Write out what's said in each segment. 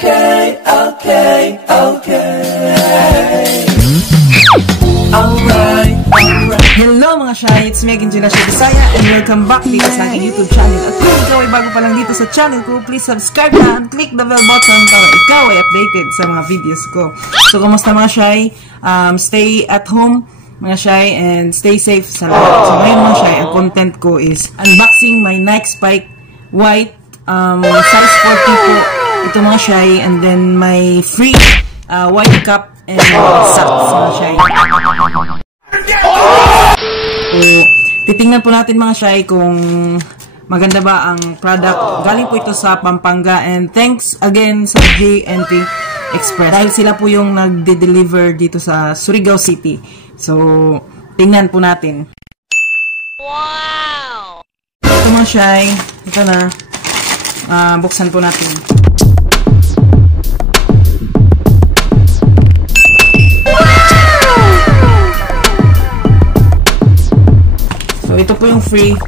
Alright. Hello mga Shy, it's me again, Jonashay, Bisaya, and welcome back dito sa aking YouTube channel. At kung ikaw ay bago pa lang dito sa channel ko, please subscribe na and click the bell button para ikaw ay updated sa mga videos ko. So, kumusta mga Shy? Stay at home mga Shy and stay safe sa lahat. So, ngayon mga Shy, ang content ko is unboxing my Nike Spike White size 40 po. Ito mga Shy, and then my free white cup and socks mga Shy. So, titingnan po natin mga Shy kung maganda ba ang product. Galing po ito sa Pampanga, and thanks again sa JNT Express dahil sila po yung nagde-deliver dito sa Surigao City. So, tingnan po natin. Wow! Ito mga Shy, ito na. Buksan po natin. So, ito po yung free.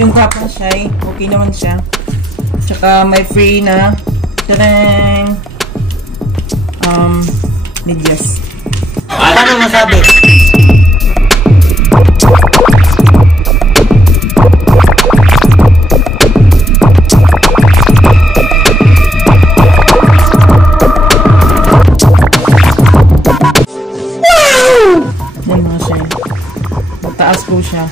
Yung cup na siya, okay naman siya. Tsaka may free na tarang medyas. Ano masabi? Mataas po siya.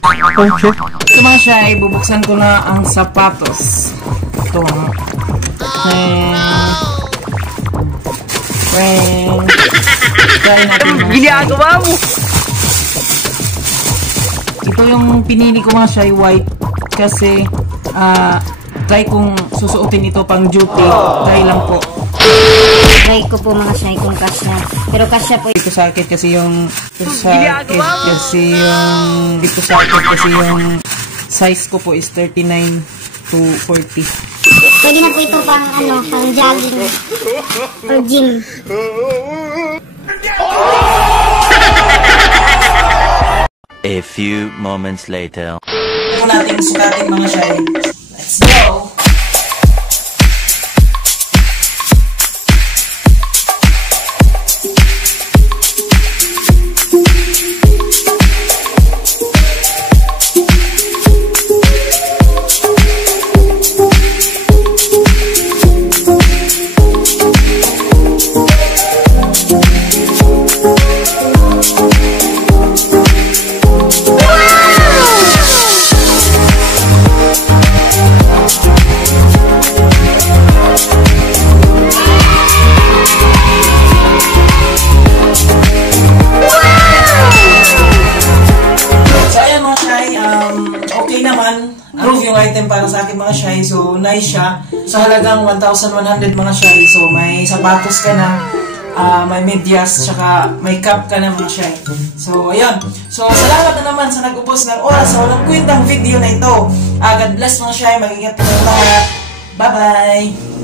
Okay. Ito mga siya, bubuksan ko na ang sapatos. Ito. Try natin mga ginagawa mo. Ito yung pinili ko mga siya, white. Kasi, try kong susuotin ito pang duty. Try lang po. Try ko po mga siya kung kasya. Pero kasya po. Dito sa akin kasi yung dito sa akin kasi yung size ko po is 39 to 40. Pwede na po ito pang pang jogging or gym. A few moments later. Ito natin sukatin mga Shy. Let's go! Okay naman, approve yung item para sa akin mga Shy. So, nice siya. Sa halagang 1,100 mga Shy. So, may sapatos ka na, may medyas, tsaka may cup ka na mga Shy. So, ayun. So, salamat na naman sa nag-upos ng oras sa walang kwentang video na ito. God bless mga Shy. Mag-ingat po lahat. Bye-bye!